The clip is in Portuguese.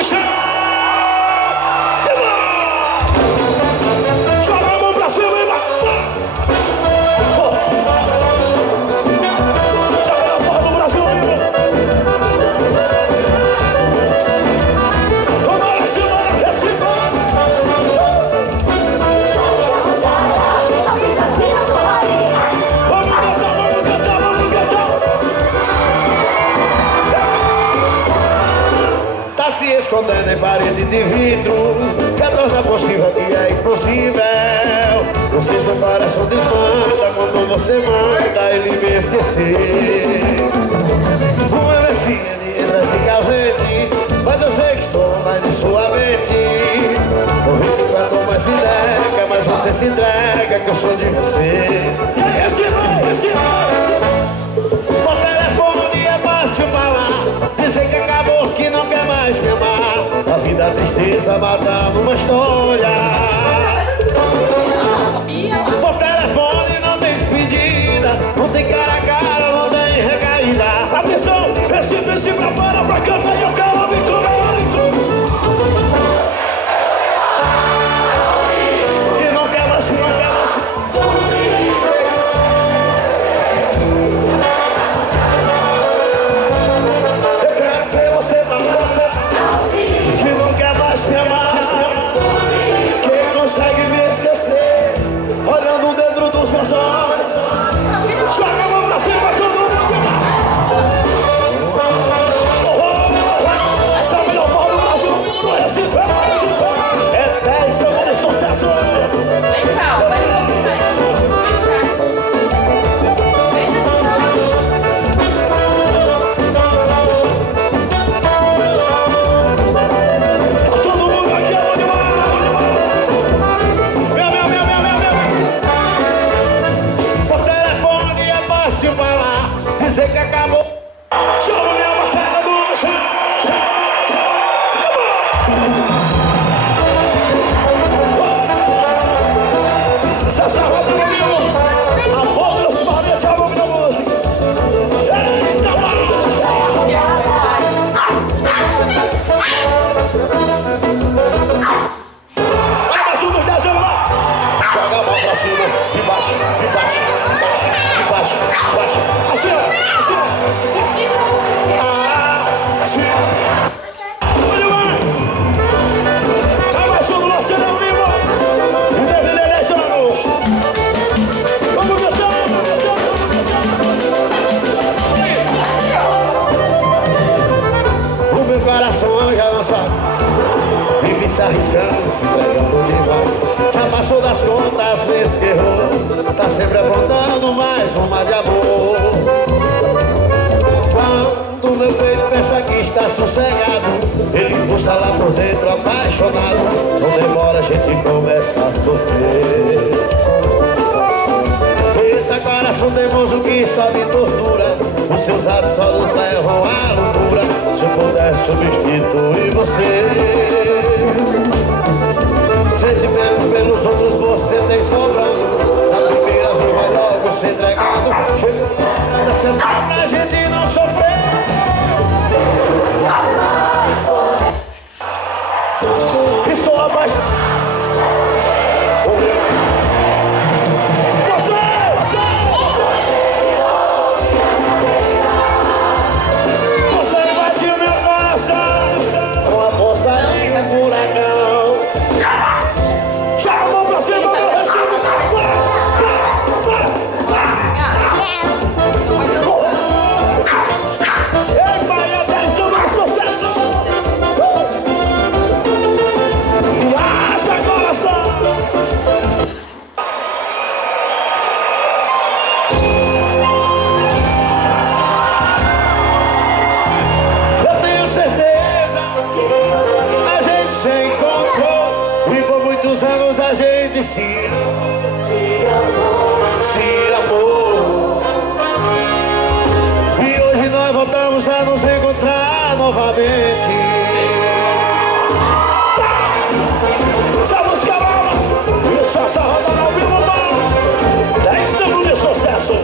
pro chão. Joga a mão pra cima e vai. Joga a porra do Brasil aí, mano. Vamos lá, cima, recima. Tá se escondendo em parede de vidro, que torna possível que é impossível. Você só parece um desmanda quando você manda ele me esquecer. Uma vecinha de entrar de casete, mas eu sei que estou lá em sua mente. O 24 mais me nega, mas você se entrega que eu sou de você. Esse o telefone é fácil falar, dizer que acabou, que não quer mais me amar. A vida, a tristeza matando uma história. Por telefone não tem despedida, não tem cara a cara, não tem recaída. Atenção, esse prepara pra cantar e eu quero me comer. E não quer mais, não quer mais. Eu quero ver você balançar, que não quer mais me amar. Quem consegue me esquecer, olhando dentro dos meus olhos. Joga a mão pra cima, todo mundo. Essa é a melhor forma do Brasil. Não é assim, é 10 segundos de sucesso. Vem cá, vai dizer que acabou. Chama minha batalha do chão. Essa roda no meu, a bola dos barbetes, a boca da música. Eita, mano! Vai, mais um dos 10 anos lá. Joga a mão pra cima, embaixo. Assim, assim. Assim. Olha lá. Tá mais um do Marcelão Lima. E deve ter 10 anos. Vamos cantar. O meu coração já não sabe. Vive se arriscando, se entregando demais. Já passou das contas, às vezes que errou. Tá sempre apontando mais uma de amor. Quando meu peito pensa que está sossegado, ele pulsa lá por dentro apaixonado. Não demora, a gente começa a sofrer. Eita, coração teimoso que só me tortura. Os seus atos só nos levam à loucura. Se eu pudesse substituir você, sentimento pelos outros você tem sobrando. Na primeira vez vai logo se entregando. Chega da semana pra gente não sofrer. Estou apaixonado. Você invadiu meu coração com a força de um furacão. Joga a mão pra cima, meu recebo. Ei, pai, atenção no sucesso. Viaja, coração. Eu tenho certeza, a gente se encontrou e por muitos anos a gente se amou. E hoje nós voltamos a nos encontrar novamente. Essa música nova, isso, essa roda não viu, 10 segundos de sucesso.